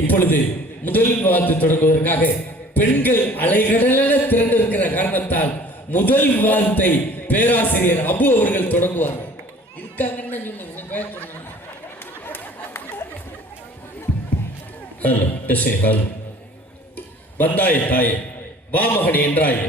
இப்பொழுது முதல் விவாதத்தை தொடங்குவதற்காக பெண்கள் அலைகடல திரண்டிருக்கிற காரணத்தால் முதல் விவாதத்தை பேராசிரியர் அபு அவர்கள் தொடங்குவார்கள். இருக்காங்கன்னு வந்தாய் தாயே வாமகனி என்றாயே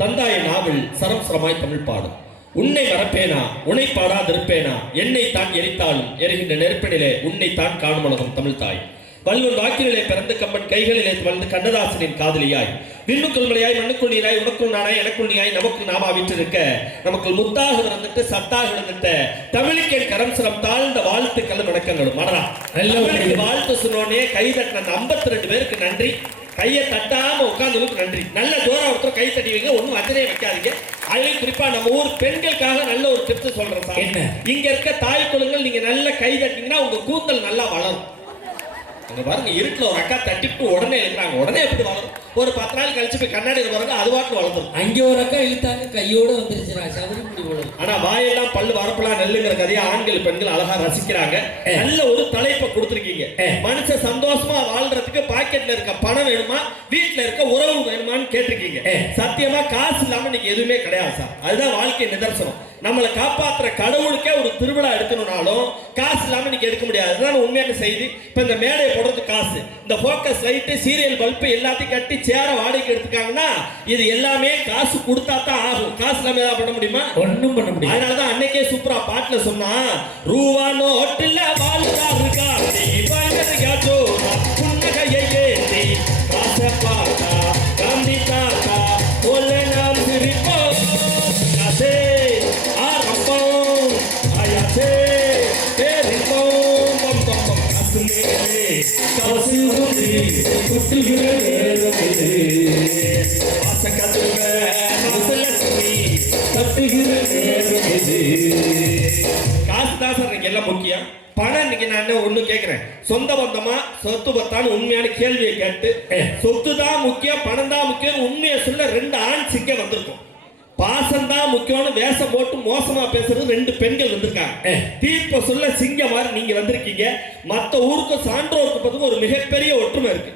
தந்தாய் நாவில் சரம் சரமாய் தமிழ் பாடும். உன்னை மறப்பேனா உன்னை பாடாதிருப்பேனா என்னை தான் எரித்தாலும் எரிகின்ற நெருப்பினிலே உன்னை தான் காணும் உலகம் தமிழ் தாய். வல்லுன் வாக்கிலே பிறந்து கம்பன் கைகளிலே வளர்ந்து கண்ணதாசனின் காதலியாய் விண்ணுக்குள் மலையாய் மண்ணுக்குள் நீராய் உனக்குள் நானாய் எனக்குள் நீயாய் நமக்குள் நாமா விட்டிருக்க நமக்குள் முத்தாக விழுந்துட்டு சத்தாக விழுந்துட்ட தமிழுக்கு என் கரம் சிரம் தாழ்ந்த வாழ்த்துக்கள் வணக்கங்களும் மலரா வாழ்த்து சொன்னோடனே கை தட்டின அந்த 52 பேருக்கு நன்றி. கையை தட்டாம உட்கார்ந்தவங்களுக்கு நன்றி. நல்ல தூரம் ஒருத்தர் கை தட்டி வைங்க, ஒன்னும் அச்சனையே வைக்காதீங்க. அதுலயும் குறிப்பா நம்ம ஊர் பெண்களுக்காக நல்ல ஒரு டிப்ஸ் சொல்றேன். இங்க இருக்க தாய் குழுங்கள் நீங்க நல்ல கை தட்டிங்கன்னா உங்க கூந்தல் நல்லா வளரும். அங்க பாருங்க இருட்டுல ஒரு அக்கா தட்டிட்டு உடனே எழுதுறாங்க. உடனே எப்படி வளரும்? ஒரு 10 நாள் கழிச்சு போய் கண்ணாடியில் பாருங்க அது வாட்டு வளர்ந்துடும். அங்க ஒரு அக்கா இழுத்தாங்க கையோட வந்துருச்சு. ஆனா வாயெல்லாம் பல்லு வரப்பெல்லாம் நெல்லுங்கிற கதையை ஆண்கள் பெண்கள் அழகா ரசிக்கிறாங்க. நல்ல ஒரு தலைப்பை கொடுத்துருக்கீங்க. மனுஷன் சந்தோஷமா வாழ்றதுக்கு பாக்கெட்ல இருக்க பணம் வேணுமா வீட்டுல இருக்க உறவு வேணுமான்னு கேட்டிருக்கீங்க. சத்தியமா காசு இல்லாம நீங்க எதுவுமே கிடையாது சார். அதுதான் வாழ்க்கை நிதர்சனம். நம்மளை காப்பாற்றுற கடவுளுக்கே ஒரு திருவிழா எடுக்கணும்னாலும் காசு இல்லாம நீங்க எடுக்க முடியாது. அதுதான் உண்மையான செய்தி. இப்ப இந்த மேடையை போடுறது காசு, இந்த போக்கஸ் லைட்டு சீரியல் பல்பு எல்லாத்தையும் கட்டி சேர வாடகைக்கு எடுத்துக்காங்கன்னா இது எல்லாமே காசு கொடுத்தா தான் ஆகும். காசு இல்லாம ஏதாவது பண்ண முடியுமா? ஒன்றும் பண்ண முடியும். அதனாலதான் அன்னைக்கே சூப்பரா பாட்டுல சொன்னா ரூவா நோட்டுல வாழ்க்கா புன்னகையை ஏற்றி காசை பார்த்தா காந்தி தாத்தா போல நாம் சிரிப்போம் காசே ஆரம்பம் ஆயாசே பேரிப்போம் பம் பம் பம் காசுலே காசு வந்து குட்டுகிற நேரத்திலே ஆசை கத்துவ மனசுலட்சுமி தட்டுகிற நேரத்திலே. காசு தான் சார் எனக்கு எல்லாம் முக்கியம். பணம் இன்னைக்கு நான் என்ன ஒண்ணு கேட்கிறேன், சொந்த பந்தமா சொத்து பத்தான்னு உண்மையான கேள்வியை கேட்டு சொத்து தான் முக்கியம் பணம் தான் முக்கியம் உண்மையை சொல்ல 2 ஆண் சிங்க வந்திருக்கும். பாசம் தான் முக்கியம்னு வேஷம் போட்டு மோசமா பேசுறது 2 பெண்கள் வந்திருக்காங்க. தீர்ப்ப சொல்ல சிங்க மாதிரி நீங்க வந்திருக்கீங்க. மத்த ஊருக்கு சான்றோருக்கு பத்தி ஒரு மிகப்பெரிய ஒற்றுமை இருக்கு.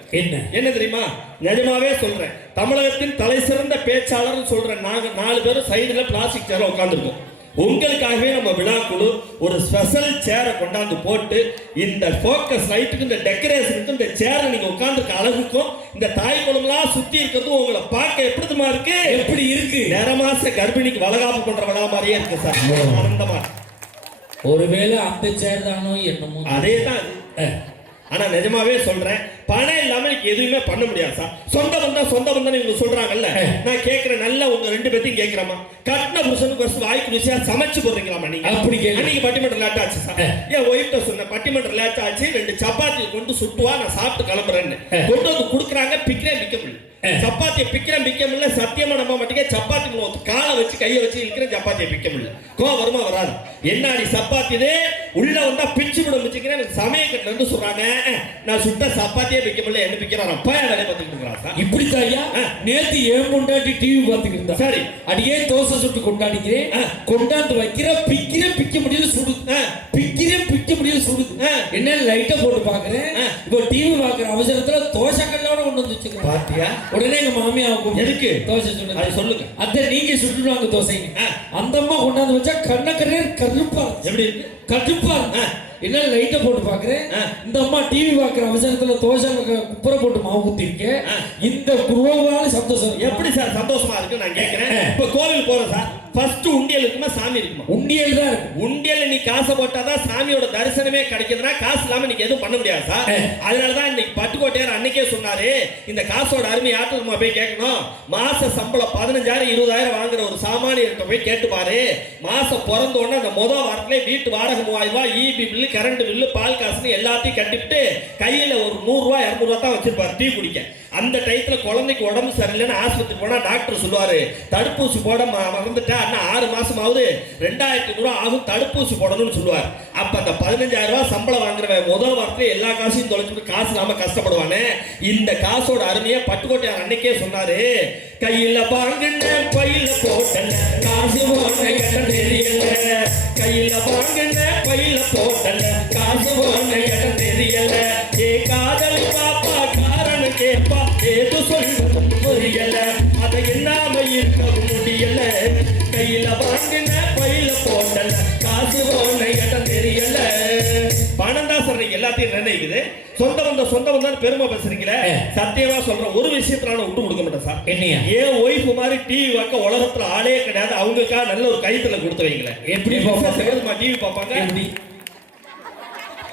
என்ன தெரியுமா? நிஜமாவே சொல்றேன், தமிழகத்தின் தலை சிறந்த பேச்சாளர் சொல்றேன். நாங்க 4 பேரும் சைடுல பிளாஸ்டிக் சேர உட்கார்ந்துருக்கோம். உங்களுக்காகவே நம்ம விழாக்குழு ஒரு ஸ்பெஷல் சேரை கொண்டாந்து போட்டு இந்த போக்கஸ் லைட்டுக்கு இந்த டெக்கரேஷனுக்கு இந்த சேரை நீங்க உட்கார்ந்துருக்க அழகுக்கும் இந்த தாய் குளம்லாம் சுத்தி இருக்கிறதும் உங்களை பார்க்க எப்படிமா இருக்கு? எப்படி இருக்கு? நேரமாச கர்ப்பிணிக்கு வளகாப்பு பண்ற விழா மாதிரியே இருக்கு சார். ஆனந்தமா. ஒருவேளை அந்த சேர் தானோ என்னமோ அதே தான். ஆனா நிஜமாவே சொல்றேன், பணம் இல்லாம எதுவுமே பண்ண முடியாது சார். சொந்த பந்தம் இவங்க சொல்றாங்கல்ல, நான் கேட்கிறேன் நல்லா உங்க 2 பேர்த்தையும் கேட்கிறேமா, கட்டின புருஷனுக்கு வருஷம் வாய்க்கு ருசியா சமைச்சு போடுறீங்களாமா நீங்க? அப்படி அன்னைக்கு பட்டிமன்ற லேட் ஆச்சு சார். என் ஒய்ஃப்ட சொன்ன பட்டிமன்ற லேட் ஆச்சு, 2 சப்பாத்தி கொண்டு சுட்டுவா நான் சாப்பிட்டு கிளம்புறேன்னு கொண்டு வந்து கொடுக்குறாங்க. பிக்கிறேன் விற்க முடியல. சப்பாத்தியை பிக்கிறேன் விற்க முடியல. சத்தியமா நம்ப மாட்டேங்க, சப்பாத்தி காலை வச்சு கையை வச்சு இருக்கிற சப்பாத்தியை பிக்க முடியல. கோவம் வருமா வராது? என்னாடி சப்பாத்தி உள்ள வந்தா பிச்சு விட முடிச்சுக்கிறேன். எனக்கு சமயக்கட்டுல இருந்து சொல்றாங்க நான் சுட்ட சப்பாத்தியே பிக்க முடியல. என்ன பிக்கிறான் அப்பா வேலையை பார்த்துக்கிட்டு இருக்கிறான். இப்படி தாயா நேத்து ஏன் கொண்டாடி டிவி பார்த்துக்கிட்டு இருந்தா சரி அடியே தோசை சுட்டு கொண்டாடிக்கிறேன் கொண்டாந்து வைக்கிற பிக்க முடியல சுடுது பிக்க முடியல சுடுது. என்ன லைட்டை போட்டு பாக்குறேன். இப்போ டிவி பாக்குற அவசரத்துல தோசை கல்லோட கொண்டு வந்து வச்சுக்கிறேன். பாத்தியா? உடனே எங்க மாமியாவுக்கு எதுக்கு தோசை சுடுங்க அது சொல்லுங்க. அத நீங்க சுட்டுடுவாங்க தோசை. அந்த அம்மா கொண்டாந்து வச்சா கண்ணக்கரே கருப்பா எப்படி இருக்கு? கருப்பா என்ன லைட்டை போட்டு பாக்குறேன். இந்த அம்மா டிவி பாக்குற அவசரத்துல தோசை குப்புற போட்டு மாவு ஊத்திருக்க. இந்த குருவால சந்தோஷம் எப்படி சார் சந்தோஷமா இருக்கு நான் கேட்கிறேன். இப்ப கோவில் போறோம் சார், ஃபர்ஸ்ட் உண்டியல் இருக்குமா சாமி இருக்குமா? உண்டியல் தான் இருக்கு. உண்டியல்ல நீ காசை போட்டாதான் சாமியோட தரிசனமே கிடைக்குதுன்னா காசு இல்லாம நீங்க எதுவும் பண்ண முடியாது சார். அதனாலதான் இன்னைக்கு பட்டுக்கோட்டையார் அன்னைக்கே சொன்னாரு, இந்த காசோட அருமை யாருக்குமா போய் கேட்கணும். மாச சம்பளம் 15,000 20,000 வாங்குற ஒரு சாமானியர்கிட்ட போய் கேட்டு பாரு. மாசம் பிறந்த உடனே அந்த முதல் வாரத்திலே வீட்டு வாடகை 3000 ரூபாய், ஈபி பில்லு, கரண்ட் பில்லு, பால் காசுன்னு எல்லாத்தையும் கட்டிவிட்டு கையில ஒரு 100 ரூபாய் 200 ரூபாய் தான் வச்சிருப்பாரு டீ குடிக்க. அந்த டயத்துல குழந்தைக்கு உடம்பு சரியில்லைன்னு ஆஸ்பத்திரி போனா டாக்டர் சொல்லுவாரு தடுப்பூசி போட மறந்துட்டா 6 மாசமாவது 2,500 ரூபாய் ஆகும் தடுப்பூசி போடணும்னு சொல்லுவார். அப்ப அந்த 15,000 ரூபாய் சம்பளம் வாங்குறவன் முதல் வாரத்துல எல்லா காசையும் தொலைச்சிட்டு காசு இல்லாம கஷ்டப்படுவானே. இந்த காசோட அருமையை பட்டுக்கோட்டையார் அன்னைக்கே சொன்னாரு. கையில வாங்கின பையில போட்டல காசு போன இடம் தெரியல. கையில வாங்கின பையில போட்டல காசு போன இடம் தெரியல. ஏ காதல் பாப்பா ஏது சொல்வதும் புரியல, அதை என்னாம இருக்கவும் முடியல. கையில வாங்கின பையில போடல, காசு போன இடம் தெரியல. பணம் தான் சொல்றீங்க, எல்லாத்தையும் நிர்ணயிக்குது. சொந்த வந்தா பெருமை பேசுறீங்களே. சத்தியமா சொல்றேன், ஒரு விஷயத்துல நான் விட்டு கொடுக்க மாட்டேன் சார். என்னையா? ஏன் ஒய்ஃப் மாதிரி டிவி பார்க்க உலகத்துல ஆளே கிடையாது. அவங்களுக்காக நல்ல ஒரு கைத்துல கொடுத்து வைங்களேன். எப்படி பாப்பாங்க? டிவி பார்ப்பாங்க. எப்படி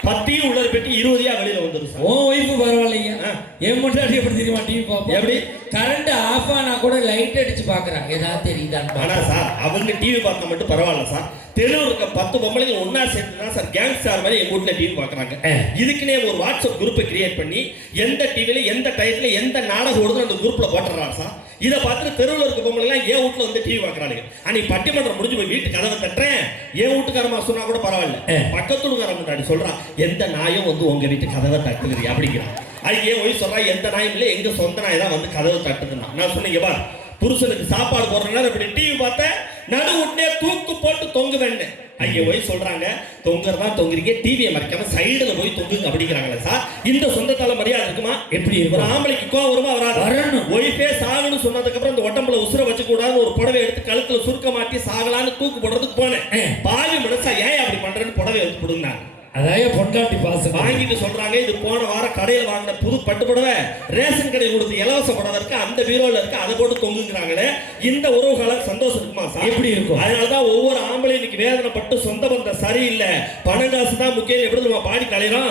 10 உள்ளது பெட்டி 20 வெளியில வந்துரும் சார். ஓ ஒய்ஃபு பரவாயில்லையா? என் முன்னாடி எப்படி தெரியுமா டிவி பார்ப்போம்? எப்படி? கரண்ட் ஆஃப் ஆனா கூட லைட் அடிச்சு பாக்குறாங்க, ஏதாவது தெரியுதான்னு. ஆனா சார் அவங்க டிவி பார்க்க மட்டும் பரவாயில்ல சார். தெருவில் இருக்க 10 பொம்பளைங்க ஒன்னா சேர்ந்து தான் சார் கேங் ஸ்டார் மாதிரி எங்க வீட்டுல டிவி பாக்குறாங்க. இதுக்குன்னே ஒரு வாட்ஸ்அப் குரூப்பை கிரியேட் பண்ணி எந்த டிவில எந்த டயத்துல எந்த நாடகம் ஓடுதோ அந்த குரூப்ல போட்டுறாங்க சார். இதை பார்த்துட்டு தெருவில் இருக்க பொம்பளைலாம் என் வீட்டுல வந்து டிவி பார்க்கறாங்க. அன்னைக்கு பட்டிமன்றம் முடிஞ்சு போய் வீட்டு கதவை தட்டுறேன். என் வீட்டுக்காரமா சொன்னா கூட பரவாயில்ல, பக்கத்து வீட்டுக்காரன் முன்னாடி சொல்றான், எந்த நாயும் வந்து உங்க வீட்டு கதவை தட்டுது அப்படிங்கிறான். அது ஏன் ஒய் சொல்றா, எந்த நாயும் இல்லை, எங்க சொந்த நாய் தான் வந்து கதவை தட்டுதுன்னா. நான் சொன்னீங்க பார், புருஷனுக்கு சாப்பாடு போடுற நேரம் இப்படி டிவி பார்த்தேன், நடு விட்டே தூக்கு போட்டு தொங்கு வேண்டேன். ஐயா போய் சொல்றாங்க, தொங்குறதா தொங்குறீங்க, டிவியை மறைக்காம சைடுல போய் தொங்குங்க அப்படிங்கிறாங்களே சார். இந்த சொந்தத்தால மரியாதை இருக்குமா? எப்படி ஒரு ஆம்பளைக்கு கோவம் வருமா வராது? ஒய்ஃபே சாகணும்னு சொன்னதுக்கு அப்புறம் இந்த உடம்புல உசுர வச்சு கூடாது ஒரு புடவை எடுத்து கழுத்துல சுருக்க மாட்டி சாகலான்னு தூக்கு போடுறதுக்கு போனேன். பாவி மனசா ஏன் அப்படி பண்றேன்னு புடவை எடுத்து கொடுங்க. அதாவது பொண்டாட்டி பாசம் வாங்கிட்டு சொல்றாங்க, இது போன வாரம் கடையில் வாங்கின புது பட்டு புடவை, ரேஷன் கடை கொடுத்து இலவச புடவை இருக்கு, அந்த பீரோல இருக்கு, அதை போட்டு தொங்குங்கிறாங்களே. இந்த உறவுகளை சந்தோஷம் இருக்குமா சார்? எப்படி இருக்கும்? அதனாலதான் ஒவ்வொரு ஆம்பளை இன்னைக்கு வேதனைப்பட்டு சொந்த பந்தம் சரியில்லை, பணம் காசு தான் முக்கியம். எப்படி நம்ம பாடி கலையிறோம்?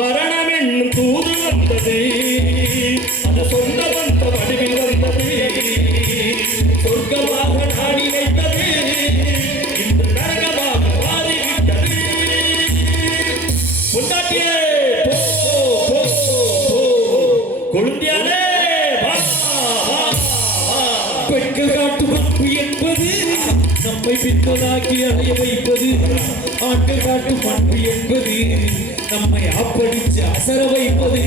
மரணம் என்னும் தூது வந்தது, அந்த சொந்த பந்தம் அடிவில் வந்தது, சொர்க்கமாக நாடி வைத்தது, இந்த நரகமாக மாறிவிட்டது. பொண்டாட்டியே கொழுந்தியாலே பெண்கள் காட்டு மண்பு என்பது நம்மை பித்தனாக்கி அடைய வைப்பது, ஆண்கள் காட்டு மண்பு என்பது நம்மை அப்படிச்சு அசர வைப்பது.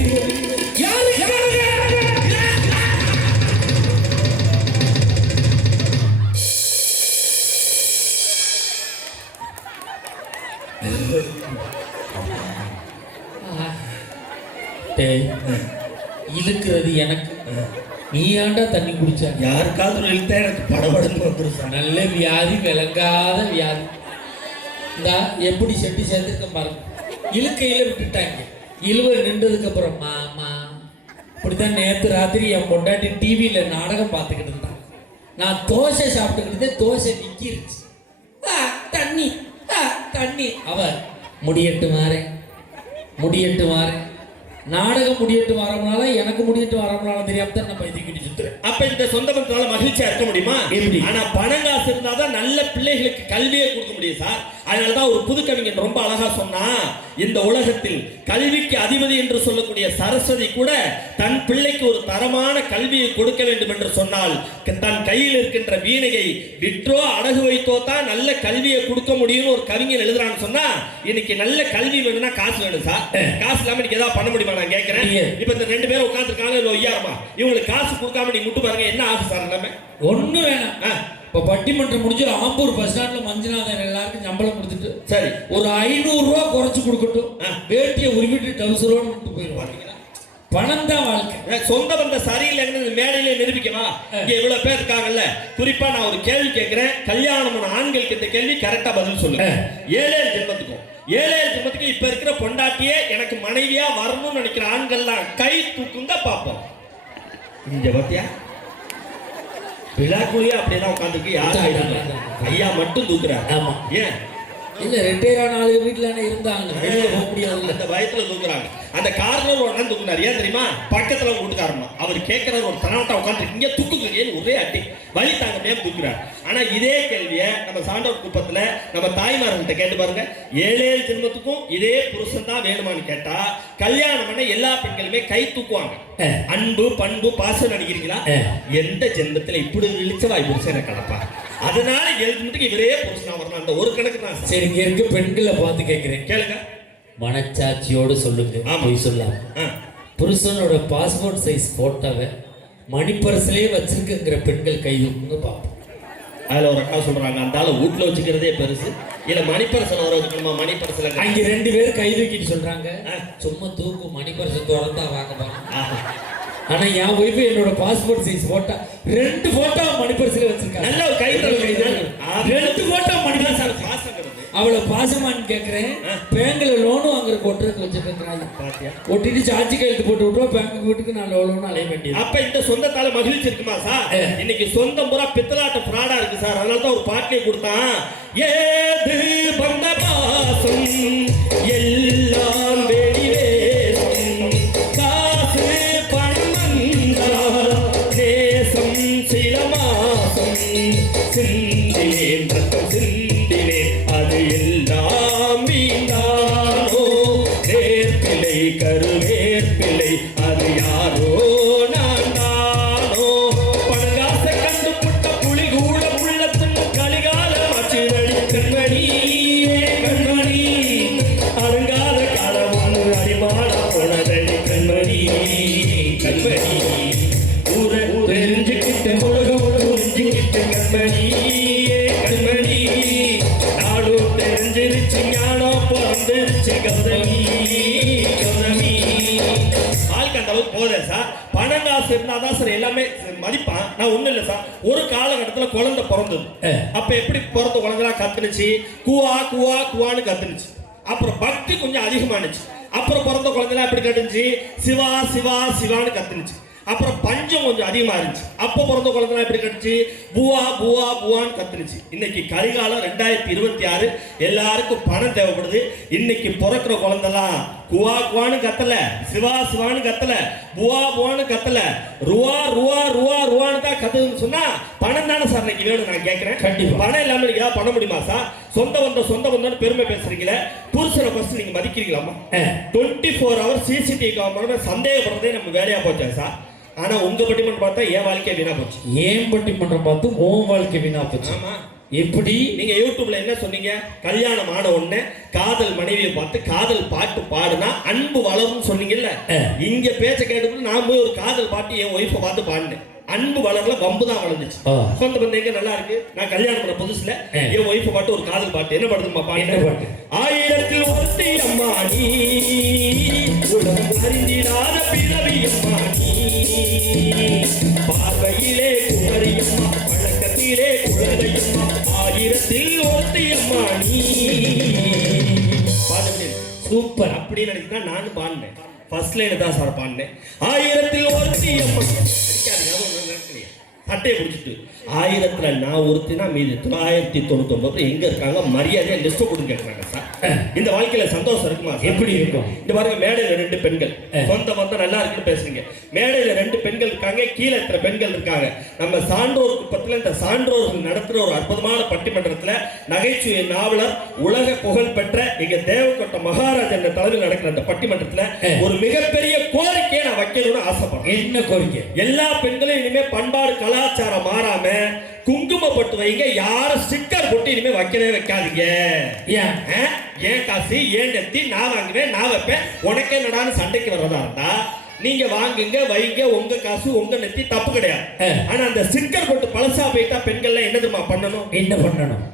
இழுக்கிறது எனக்கு, நீ ஏன்டா தண்ணி குடிச்சா? யாருக்காவது இழுத்தா எனக்கு படபடன்னு வந்துருச்சு. நல்ல வியாதி, விளங்காத வியாதி. இந்த எப்படி செட்டி சேர்த்துருக்க பாருங்க, இழுக்கையில விட்டுட்டாங்க. இழுவ நின்றதுக்கு அப்புறம் மாமா இப்படித்தான் நேற்று ராத்திரி என் பொண்டாட்டி டிவியில நாடகம் பார்த்துக்கிட்டு இருந்தான். நான் தோசை சாப்பிட்டுக்கிட்டு தோசை நிக்கிருச்சு. தண்ணி தண்ணி. அவ முடியட்டு மாறேன் நாடகம் முடியட்டு வரம்னால எனக்கு முடியட்டு வரம்னால தெரியாம தான் நம்ம இதுக்கிட்டு சுத்துறேன். அப்ப இந்த சொந்த பந்தத்தால மகிழ்ச்சியா இருக்க முடியுமா? எப்படி? ஆனா பணம் காசு இருந்தாதான் நல்ல பிள்ளைகளுக்கு கல்வியை கொடுக்க முடியும் சார். அதனாலதான் ஒரு புது கவிஞன் ரொம்ப அழகா சொன்னா, இந்த உலகத்தில் கல்விக்கு அதிபதி என்று சொல்லக்கூடிய சரஸ்வதி கூட தன் பிள்ளைக்கு ஒரு தரமான கல்வியை கொடுக்க வேண்டும் என்று சொன்னால் தன் கையில் இருக்கின்ற வீணையை விற்றோ அடகு வைத்தோ தான் நல்ல கல்வியை கொடுக்க முடியும்னு ஒரு கவிஞன் எழுதுறான்னு சொன்னா, இன்னைக்கு நல்ல கல்வி வேணும்னா காசு வேணும் சார். காசு இல்லாம இன்னைக்கு ஏதாவது பண்ண முடியுமா? நான் கேட்கிறேன். இப்ப இந்த 2 பேரும் உட்காந்துருக்காங்க, ஒய்யாரமா, இவங்களுக்கு காசு கொடுக்காம நீ முட்டு பாருங்க, என்ன ஆகும் சார்? எல்லாமே ஒண்ணு வேணாம். இப்போ பட்டிமன்றம் முடிஞ்சு ஆம்பூர் பஸ் ஸ்டாண்ட்ல மஞ்சுநாதன் எல்லாருக்கும் சம்பளம் கொடுத்துட்டு சரி ஒரு 500 ரூபா குறைச்சு கொடுக்கட்டும், வேட்டியை உருவிட்டு டவுசரோட விட்டு போயிடுவாங்க. பணம் தான் வாழ்க்கை. சொந்த பந்த சரியில்லைன்னு மேடையிலே நிரூபிக்கவா? இங்க இவ்வளவு பேர் இருக்காங்கல்ல, குறிப்பா நான் ஒரு கேள்வி கேட்கிறேன், கல்யாணமான ஆண்களுக்கு இந்த கேள்வி கரெக்டா பதில் சொல்லுங்க. 7 ஜென்மத்துக்கும் இப்ப இருக்கிற பொண்டாட்டியே எனக்கு மனைவியா வரணும்னு நினைக்கிற ஆண்கள்லாம் கை தூக்குங்க பாப்போம். இங்க பாத்தியா விழாக்குள்ளேயே அப்படியேதான் உட்காந்துருக்கு. யாரும் ஐயா மட்டும் தூக்குறாரு. ஆமா, ஏன் இல்ல ரிட்டையர் ஆன ஆளு வீட்டுல இருந்தாங்க, போக முடியாது, அந்த பயத்துல தூக்குறாங்க. அந்த கார்னர் ஒரு அண்ணன் தூக்குனாரு. ஏன் தெரியுமா? பக்கத்துல வீட்டுக்காரமா அவர் கேட்கறாரு, ஒரு தனவட்டா உட்காந்து இங்க தூக்குங்க ஒரே அட்டி வழி தாங்க முடியாம தூக்குறாரு. ஆனா இதே கேள்வியை நம்ம சாண்டோர் குப்பத்துல நம்ம தாய்மார்கிட்ட கேட்டு பாருங்க. 7 ஜென்மத்துக்கும் இதே புருஷன் தான் வேணுமான்னு கேட்டா கல்யாணம் பண்ண எல்லா பெண்களுமே கை தூக்குவாங்க. அன்பு பண்பு பாசம் நினைக்கிறீங்களா? எந்த ஜென்மத்துல இப்படி இழிச்சவாய் புருஷனை கிடப்பா? அதனால 7 ஜென்மத்துக்கு இவரே புருஷனா வரணும். அந்த ஒரு கணக்கு தான். சரி, இங்க இருக்க பெண்களை பார்த்து கேட்கிறேன், கேளுங்க. மனச்சாட்சியோடு சொல்லுங்க, போய் சொல்லலாம். புருஷனோட பாஸ்போர்ட் சைஸ் போட்டோவை மணிப்பரசிலேயே வச்சிருக்குங்கிற பெண்கள் கை தூக்குங்க பார்ப்போம். அதுல ஒரு அக்கா சொல்றாங்க, அந்த ஆளு வீட்டுல வச்சுக்கிறதே பெருசு, இல்ல மணிப்பரசல் வர வச்சுக்கணுமா? மணிப்பரசல அங்க 2 பேர் கை தூக்கிட்டு சொல்றாங்க, சும்மா தூக்கு, மணிப்பரசல் திறந்தா வாங்க பாருங்க. ஆனா என் ஒய்ஃபு என்னோட பாஸ்போர்ட் சைஸ் போட்டா 2 போட்டோ மணிப்பரிசில வச்சிருக்காங்க. நல்ல ஒரு கைத்தல் கைதான். 2 போட்டோ மணிப்பரிசில பாசங்கிறது அவளை பாசமான்னு கேட்கிறேன். பேங்க்ல லோன் வாங்குறதுக்கு ஒட்டுறதுக்கு வச்சிருக்காங்க. பாத்தியா? ஒட்டிட்டு சார்ஜ் கையெழுத்து போட்டு விட்டுருவோம். பேங்க் வீட்டுக்கு நான் லோன் அலைய வேண்டியது. அப்ப இந்த சொந்தத்தால மகிழ்ச்சி இருக்குமா சார்? இன்னைக்கு சொந்தம் பூரா பித்தலாட்ட ஃப்ராடா இருக்கு சார். அதனால தான் ஒரு பாட்டிலே கொடுத்தான். ஏது வந்த பாசம் எல்லாம் வெளிவேசம், காசு பணம் வந்தால் தேசம் சில மாசம், சிந்தினேன் ரத்தம் சிந்தினேன் அது எல்லாம் வீணானோ, வேர்ப்பிலை கருவேற்பிலை அது யாரோ நான் தானோ, பணங்காசை கண்டு புட்ட புலி கூட உள்ளத்தும் கலிகால மாற்றினடி கண்மணி கண்மணி, அருங்காத காலம் ஒன்று அடிமாட போனதடி கண்மணி கண்மணி, ஊர தெரிஞ்சுக்கிட்ட உலகம் புரிஞ்சுக்கிட்ட கண்மணி கண்மணி, நாடும் தெரிஞ்சிருச்சு ஞானம் பிறந்துருச்சு கௌதமி கௌதமி. வாழ்க்கை அந்த அளவுக்கு போதே சார். பணம் காசு இருந்தாதான் சார் எல்லாமே மதிப்பான். நான் ஒண்ணும் இல்லை சார். ஒரு காலகட்டத்தில் குழந்தை பிறந்தது. அப்ப எப்படி பிறந்த குழந்தைலாம் கத்துனுச்சு, குவா குவா குவான்னு கத்துனுச்சு. அப்புறம் பக்தி கொஞ்சம் அதிகமானுச்சு. அப்புறம் பிறந்த குழந்தைலாம் எப்படி கத்துனுச்சு, சிவா சிவா சிவான்னு கத்துனுச்சு. அப்புறம் பஞ்சம் கொஞ்சம் அதிகமா இருந்துச்சு. அப்போ பிறந்த குழந்தைலாம் எப்படி கட்டுச்சு, பூவா பூவா பூவான்னு கத்துனுச்சு. இன்னைக்கு கலிகாலம் 2026, எல்லாருக்கும் பணம் தேவைப்படுது. இன்னைக்கு பிறக்கிற குழந்தைலாம் குவா குவான்னு கத்தல, சிவா சிவான்னு கத்தல, புவா புவான்னு கத்தல, ருவா ருவா ருவா ருவான்னு தான் கத்துதுன்னு சொன்னா பணம் தானே சார் இன்னைக்கு வேணும். நான் கேட்கிறேன், கண்டிப்பா பணம் இல்லாம நீங்க ஏதாவது பண்ண முடியுமா சார்? சொந்த பந்தம்னு பெருமை பேசுறீங்களே, புருஷனை ஃபர்ஸ்ட் நீங்க மதிக்கிறீங்களாமா? 24 hours சிசிடிவி கேமரா சந்தேகப்படுறதே நம்ம வேலையா போச்சா சார்? ஆனா உங்க பட்டிமன்றம் பார்த்தா என் வாழ்க்கை வீணா போச்சு. ஏன் பட்டிமன்றம் பார்த்து உன் வாழ்க்கை வீணா போச்சு? ஆமா. எப்படி நீங்க யூடியூப்ல என்ன சொன்னீங்க, கல்யாணம் ஆன உடனே காதல் மனைவியை பார்த்து காதல் பாட்டு பாடுனா அன்பு வளரும்னு சொன்னீங்கல்ல. இங்க பேச்ச கேட்டு நான் போய் ஒரு காதல் பாட்டு என் ஒய்ஃபை பார்த்து பாடினேன். அன்பு வளரல, வம்பு தான் வளர்ந்துச்சு. சொந்த பந்தம் எங்க நல்லா இருக்கு. நான் கல்யாணம் பண்ண புதுசுல என் ஒய்ஃபை பாட்டு ஒரு காதல் பாட்டு என்ன பாடுதுமா பாட்டு, ஆயிரத்தில் ஒருத்தி அம்மா நீ, உலகம் அறிந்திடாத பிறவி அம்மா நீ, பார்வையிலே குமரியம்மா பழக்கத்திலே குழந்தையம்மா, ஆயிரத்தில் ஒருத்தி அம்மா நீ. பாட்டு சூப்பர். அப்படி நினைச்சுதான் நானும் பாடினேன். ஃபர்ஸ்ட் லைன் தான் சார் பாடினேன். ஆயிரத்தில் ஒருத்தி அம்மா, சட்டையை பிடிச்சிட்டு 1000ல் நான் ஒருத்தினா மீது 999 எங்க இருக்காங்க, மரியாதையா லிஸ்ட் கொடுங்க கேட்கறாங்க சார். இந்த வாழ்க்கையில சந்தோஷம் இருக்குமா? எப்படி இருக்கும்? இந்த பாருங்க, மேடையில 2 பெண்கள், சொந்த பந்தம் நல்லா இருக்குன்னு பேசுறீங்க. மேடையில 2 பெண்கள் இருக்காங்க, கீழே எத்தனை பெண்கள் இருக்காங்க. நம்ம சான்றோர் குப்பத்துல இந்த சான்றோர்கள் நடத்துற ஒரு அற்புதமான பட்டிமன்றத்துல நகைச்சுவை நாவலர், உலக புகழ் பெற்ற எங்க தேவக்கோட்டை மகாராஜ் என்ற தலைமையில் நடக்கிற அந்த பட்டிமன்றத்துல ஒரு மிகப்பெரிய கோரிக்கையை நான் வைக்கணும்னு ஆசைப்படுறேன். என்ன கோரிக்கை? எல்லா பெண்களும் இனிமே பண்பாடு கலாச்சாரம் மாறாம குங்குமப்பட்டு வைங்க, யாரும் ஸ்டிக்கர் போட்டு இனிமே வைக்கவே வைக்காதீங்க. ஏன் காசு ஏன் நெத்தி, நான் வாங்குவேன் நான் வைப்பேன், உனக்கே நடான்னு சண்டைக்கு வர்றதா இருந்தா நீங்க வாங்குங்க வைங்க, உங்க காசு உங்க நெத்தி, தப்பு கிடையாது. ஆனா அந்த ஸ்டிக்கர் போட்டு பழசா போயிட்டா பெண்கள் என்னதுமா பண்ணணும்? என்ன பண்ணணும்?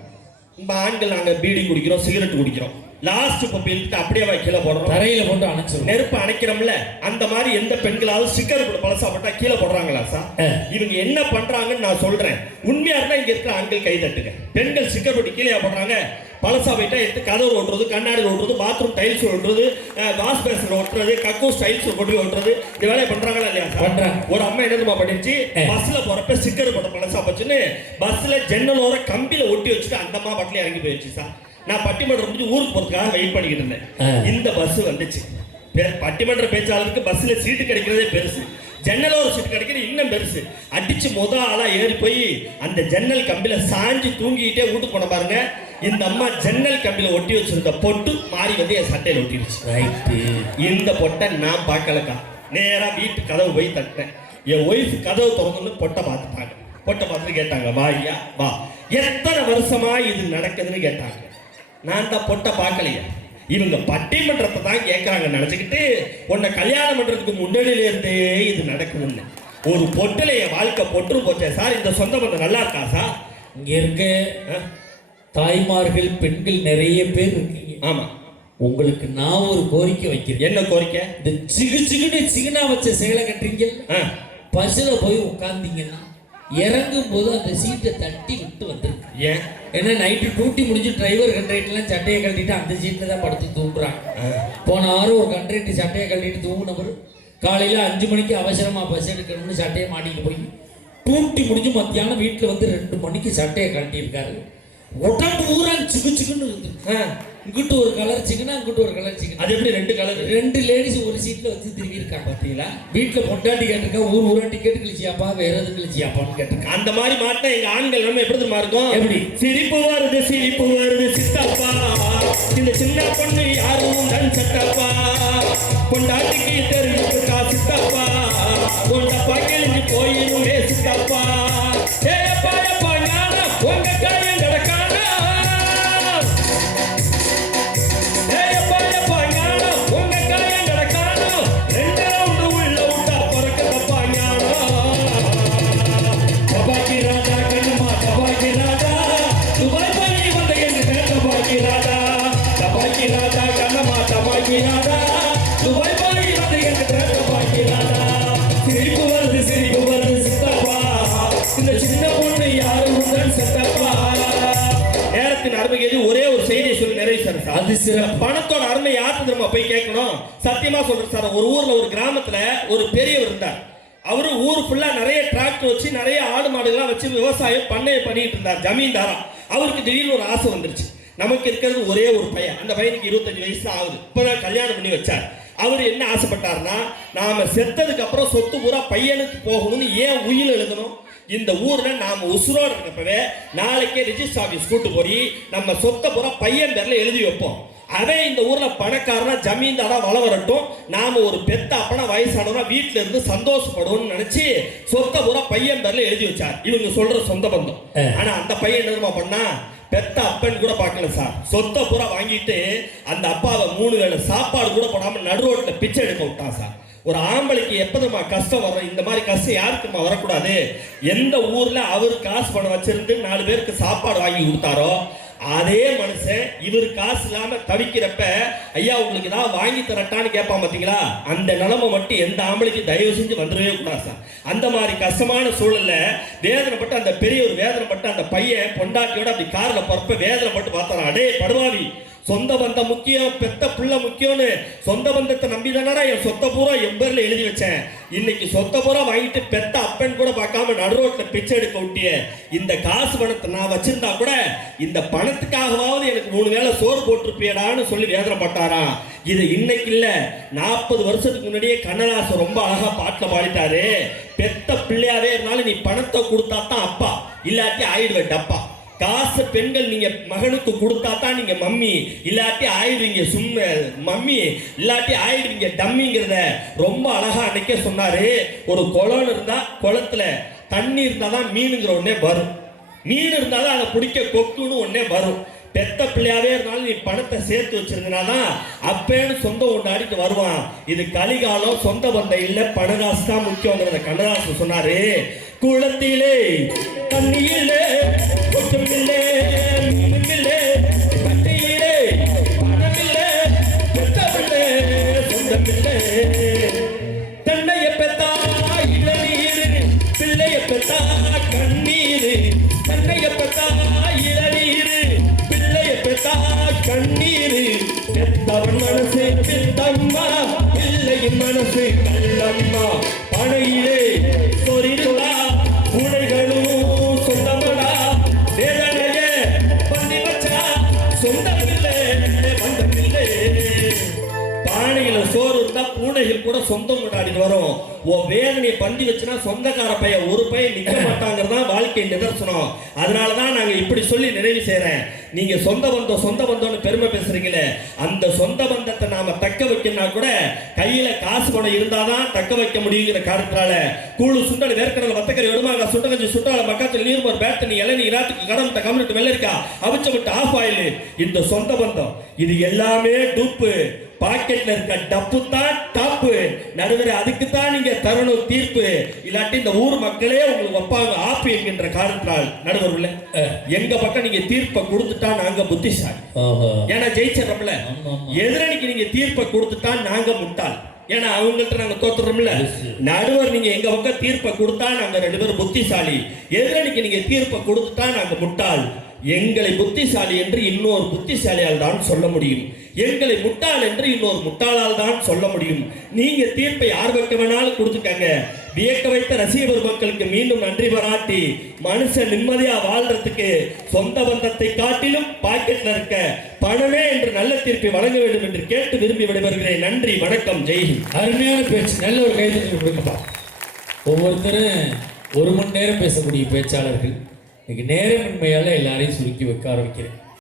ஆண்கள் நாங்க பீடி குடிக்கிறோம், சிகரெட் குடிக்கிறோம், லாஸ்ட் இப்ப பில்ட்டு அப்படியே கீழே போடுறோம், தரையில போட்டு அணைச்சிரும், நெருப்பு அணைக்கிறோம்ல. அந்த மாதிரி எந்த பெண்களாவது ஸ்டிக்கர் போட்டு பழசா போட்டா கீழே போடுறாங்களா சார்? இவங்க என்ன பண்றாங்கன்னு நான் சொல்றேன். உண்மையா இருந்தா இங்க இருக்கிற ஆண்கள் கை தட்டுங்க. பெண்கள் ஸ்டிக்கர் போட்டு கீழே போடுறாங்க, பழசா போயிட்டா எடுத்து கதவு ஓட்டுறது, கண்ணாடி ஓட்டுறது, பாத்ரூம் டைல்ஸ் ஓட்டுறது, வாஷ் பேசன் ஓட்டுறது, கக்கூஸ் டைல்ஸ் போட்டு ஓட்டுறது, இந்த வேலையை பண்றாங்களா இல்லையா சார்? ஒரு அம்மா என்னதுமா பண்ணிருச்சு, பஸ்ல போறப்ப ஸ்டிக்கர் போட்ட பழசா போச்சுன்னு பஸ்ல ஜன்னலோர கம்பியில ஒட்டி வச்சுட்டு அந்த அம்மா பட்டில இறங்கி போயிடுச்சு சார். நான் பட்டிமன்றம் முடிஞ்சு ஊருக்கு போறதுக்காக வெயிட் பண்ணிக்கிட்டு இருந்தேன். இந்த பஸ் வந்துச்சு. பட்டிமன்ற பேச்சாளருக்கு பஸ்ல சீட்டு கிடைக்கிறதே பெருசு, ஜன்னல ஒரு சீட்டு கிடைக்கிறது இன்னும் பெருசு. அடிச்சு ஆளா ஏறி போய் அந்த ஜன்னல் கம்பியில சாஞ்சி தூங்கிட்டே வீட்டுக்கு போன பாருங்க. இந்த அம்மா ஜன்னல் கம்பியில ஒட்டி வச்சிருந்த பொட்டு மாறி வந்து என் சட்டையில ஒட்டிடுச்சு. இந்த பொட்டை நான் பார்க்கலக்கா. நேரா வீட்டு கதவு போய் தட்டினேன். என் ஒய்ஃப் கதவு திறந்து பொட்டை பார்த்துட்டாங்க. பொட்டை பார்த்துட்டு கேட்டாங்க, வா ஐயா வா, எத்தனை வருஷமா இது நடக்குதுன்னு கேட்டாங்க. நான் தான் பொட்டை பார்க்கலையா, இவங்க பட்டிமன்றத்தை தான் கேட்கறாங்க நினைச்சுக்கிட்டு உன்னை கல்யாணம் பண்றதுக்கு முன்னாடியில இருந்தே இது நடக்குதுன்னு. ஒரு பொட்டுல என் வாழ்க்கை பொட்டு போச்சே சார். இந்த சொந்த பந்தம் நல்லா இருக்கா சார்? இங்க இருக்க தாய்மார்கள் பெண்கள் நிறைய பேர் இருக்கீங்க. ஆமா, உங்களுக்கு நான் ஒரு கோரிக்கை வைக்கிறேன். என்ன கோரிக்கை? இந்த சிகுனா வச்ச சேலை கட்டுறீங்க, பஸ்ல போய் உட்கார்ந்தீங்கன்னா இறங்கும் போது அந்த சீட்டை தட்டி விட்டு வந்துருக்கு. ஏன்? ஏன்னா நைட்டு டியூட்டி முடிஞ்சு டிரைவர் கண்ட்ரைட்லாம் சட்டையை கழட்டிட்டு அந்த சீட்டில் தான் படுத்து தூங்குறாங்க. போன வாரம் ஒரு கண்ட்ரைட்டு சட்டையை கழட்டிட்டு தூங்குனவர் காலையில் 5 மணிக்கு அவசரமாக பஸ் எடுக்கணும்னு சட்டையை மாட்டிட்டு போய் டியூட்டி முடிஞ்சு மத்தியானம் வீட்டில் வந்து 2 மணிக்கு சட்டையை கழட்டியிருக்காரு. உடம்பு ஊரா சிக்குன்னு இருக்கு. இங்கிட்டு ஒரு கலர் சிக்கனா, அங்கிட்டு ஒரு கலர் சிக்கன். அது எப்படி 2 கலர்? 2 லேடிஸ் ஒரு சீட்ல வச்சு திரும்பி இருக்காங்க. பாத்தீங்களா? வீட்டுல பொண்டாட்டி கேட்டிருக்கா, ஊரா டிக்கெட் கிழிச்சியாப்பா, வேற எதுவும் கிழிச்சியாப்பான்னு கேட்டிருக்கா. அந்த மாதிரி மாட்டா எங்க ஆண்கள் நம்ம எப்படி தெரியுமா இருக்கும்? எப்படி? சிரிப்பு வருது சித்தப்பா, இந்த சின்ன பொண்ணு யாரும் தன் சட்டப்பா, பொண்டாட்டிக்கு தெரிஞ்சுக்கா சித்தப்பா, பொண்டப்பா கிழிஞ்சு போயிருமே சித்தப்பா, ஏப்பா எப்பா ஞான உங்க காயம் கிடக்கானா, ஒரே ஒரு செய்தியை சொல்லி நிறைவு சார். அது பணத்தோட அருமை யாருக்கு நம்ம போய் கேட்கணும். சத்தியமா சொல்றேன் சார், ஒரு ஊர்ல ஒரு கிராமத்துல ஒரு பெரியவர் இருந்தார். அவரு ஊர் ஃபுல்லா நிறைய டிராக்டர் வச்சு நிறைய ஆடு மாடுகள்லாம் வச்சு விவசாயம் பண்ணையை பண்ணிட்டு இருந்தார், ஜமீன்தாரா. அவருக்கு திடீர்னு ஒரு ஆசை வந்துருச்சு. நமக்கு இருக்கிறது ஒரே ஒரு பையன், அந்த பையனுக்கு 25 வயசு தான் ஆகுது. இப்பதான் கல்யாணம் பண்ணி வச்சார். அவர் என்ன ஆசைப்பட்டாருன்னா, நாம செத்ததுக்கு அப்புறம் சொத்து பூரா பையனுக்கு போகணும்னு ஏன் உயில் எழுதணும், இந்த ஊர்ல நாம உசுரோடு இருக்கப்பவே நாளைக்கே ரிஜிஸ்டர் ஆபீஸ் கூட்டு போய் நம்ம சொத்தை பூரா பையன் பேர்ல எழுதி வைப்போம். அவன் இந்த ஊர்ல பணக்காரனா ஜமீன்தாரா வள வரட்டும், நாம ஒரு பெத்த அப்பனா வயசானவனா வீட்டுல இருந்து சந்தோஷப்படுவோம்னு நினைச்சு சொத்தை பூரா பையன் பேர்ல எழுதி வச்சார். இவங்க சொல்ற சொந்த பந்தம். ஆனா அந்த பையன் என்ன பண்ணா, பெத்த அப்பன் கூட பார்க்கல சார், சொத்தை பூரா வாங்கிட்டு அந்த அப்பாவை 3 வேளை சாப்பாடு கூட போடாம நடு ரோட்ல பிச்சை எடுக்க விட்டான் சார். ஒரு ஆம்பளைக்கு எப்போதுமா கஷ்டம் வரும், இந்த மாதிரி கஷ்டம் யாருக்குமா வரக்கூடாது. எந்த ஊர்ல அவரு காசு பணம் வச்சிருந்து 4 பேருக்கு சாப்பாடு வாங்கி கொடுத்தாரோ, அதே மனுஷன் இவர் காசு இல்லாம தவிக்கிறப்ப ஐயா உங்களுக்கு ஏதாவது வாங்கி தரட்டான்னு கேட்பான் பாத்தீங்களா, அந்த நிலைமை மட்டும் எந்த ஆம்பளைக்கு தயவு செஞ்சு வந்துடவே கூடாது சார். அந்த மாதிரி கஷ்டமான சூழல்ல வேதனைப்பட்டு அந்த பெரியவர் வேதனைப்பட்டு அந்த பையன் பொண்டாட்டியோட அப்படி கார்ல போறப்ப வேதனைப்பட்டு பார்த்தாரா, அடே படுவாவி, சொந்த பந்தம் முக்கியம், பெத்த புள்ள முக்கியம்னு சொந்த பந்தத்தை நம்பி தானடா என் சொத்த பூரா என் பேர்ல எழுதி வச்சேன். இன்னைக்கு சொத்த பூரா வாங்கிட்டு பெத்த அப்பன் கூட பார்க்காம நடு ரோட்ல பிச்சை எடுக்க விட்டிய, இந்த காசு பணத்தை நான் வச்சிருந்தா கூட இந்த பணத்துக்காகவாவது எனக்கு 3 வேளை சோறு போட்டிருப்பியடான்னு சொல்லி வேதனைப்பட்டாரா. இது இன்னைக்கு இல்ல, 40 வருஷத்துக்கு முன்னாடியே கண்ணதாசன் ரொம்ப அழகா பாட்டுல பாடிட்டாரு. பெத்த பிள்ளையாவே இருந்தாலும் நீ பணத்தை கொடுத்தா தான் அப்பா, இல்லாட்டி ஆயிடுவேன் டப்பா. காசு பெண்கள் நீங்க மகனுக்கு கொடுத்தா தான் நீங்க மம்மி, இல்லாட்டி ஆயிடுவீங்க சும்மா மம்மி, இல்லாட்டி ஆயிடுவீங்க டம்மிங்கிறத ரொம்ப அழகா அன்னைக்கே சொன்னாரு. ஒரு குளம் இருந்தா குளத்துல தண்ணி இருந்தாதான் மீனுங்கிற ஒன்னே வரும், மீன் இருந்தாதான் அதை பிடிக்க கொக்குன்னு ஒன்னே வரும். பெத்த பிள்ளையாவே இருந்தாலும் நீ பணத்தை சேர்த்து வச்சிருந்தனாதான் அப்பேன்னு சொந்த கொண்டாடிட்டு வருவான். இது கலிகாலம், சொந்த பந்தம் இல்ல, பணகாசு தான் முக்கியங்கிறத கண்ணதாசன் சொன்னாரு. குளத்திலே தண்ணியிலே கொட்டுமில்லே மீனுமில்லே, கட்டையிலே பணமில்லே, பெத்தமில்லே சொந்தமில்லே, தன்னைய பெத்தா இளநீர், பிள்ளைய பெத்தா கண்ணீர், தன்னைய பெத்தா இளநீர், பிள்ளைய பெத்தா கண்ணீர், பெத்தவன் மனசு பெத்தம்மா, பிள்ளையின் மனசு கல்லம்மா, பனையிலே சொரிந்தா உடைகளும் சொந்தமடா, வேதனையே பண்ணி வச்சா சொந்தமில்லை பந்தமில்லை. பானையில சோறு இருந்தா பூனைகள் கூட சொந்தம் கொண்டாடிட்டு வரும். உன் வேதனையை பந்தி வச்சுனா சொந்தக்கார பையன் ஒரு பையன் நிக்க மாட்டாங்கிறதா வாழ்க்கை நிதர்சனம். அதனாலதான் நாங்க இப்படி சொல்லி நிறைவு செய்யறேன். நீங்க சொந்த பந்தம்னு பெருமை பேசுறீங்களே, அந்த சொந்த பந்தத்தை நாம தக்க வைக்கணும்னா கூட கையில காசு பணம் இருந்தாதான் தக்க வைக்க முடியுங்கிற காரணத்தால கூழு சுண்டல் வேர்க்கடலை வத்தக்கறி எடுமாங்க சுண்டகஞ்சி சுட்டால பக்கத்தில் நீர்மோர் பேட்டனி இளநீ இராத்துக்கு கடமுட்ட கம்யூனிட்டு வெள்ளரிக்கா அவிச்ச விட்டு ஆஃப் ஆயில், இந்த சொந்த பந்தம் இது எல்லாமே டூப்பு. பாக்கெட்ல இருக்க டப்பு தான் டாப்பு. நடுவர் அதுக்கு தான் நீங்க தரணும் தீர்ப்பு, இல்லாட்டி இந்த ஊர் மக்களே உங்களுக்கு வைப்பாங்க ஆப்பு என்கின்ற காரணத்தினால் நடுவர் உள்ள எங்க பக்கம் நீங்க தீர்ப்பை கொடுத்துட்டா நாங்க புத்திசாலி. ஏன்னா ஜெயிச்சிடறோம்ல. எதிரணிக்கு நீங்க தீர்ப்பை கொடுத்துட்டா நாங்க முட்டாள். ஏன்னா அவங்கள்ட்ட நாங்க தோத்துறோம்ல. நடுவர் நீங்க எங்க பக்கம் தீர்ப்பை கொடுத்தா நாங்க 2 பேரும் புத்திசாலி, எதிரணிக்கு நீங்க தீர்ப்பை கொடுத்துட்டா நாங்க முட்டாள். எங்களை புத்திசாலி என்று இன்னொரு புத்திசாலியால் தான் சொல்ல முடியும், எங்களை முட்டாள் என்று இன்னொரு முட்டாளால் தான் சொல்ல முடியும். நீங்க தீர்ப்பை யார் பக்கம் வேணாலும் கொடுத்துக்கங்க. வியக்க வைத்த ரசிக பெருமக்களுக்கு மீண்டும் நன்றி பாராட்டி, மனுஷன் நிம்மதியா வாழ்றதுக்கு சொந்த பந்தத்தை காட்டிலும் பாக்கெட்ல இருக்க பணமே என்று நல்ல தீர்ப்பை வழங்க வேண்டும் என்று கேட்டு விரும்பி விடைபெறுகிறேன். நன்றி, வணக்கம், ஜெய்ஹிந்த். அருமையான பேச்சு, நல்ல ஒரு கைதட்டல் கொடுங்கப்பா. ஒவ்வொருத்தரும் 1 மணி நேரம் பேசக்கூடிய பேச்சாளர்கள் இன்னைக்கு நேரமின்மையால எல்லாரையும் சுருக்கி வைக்க ஆரம்பிக்கிறேன்.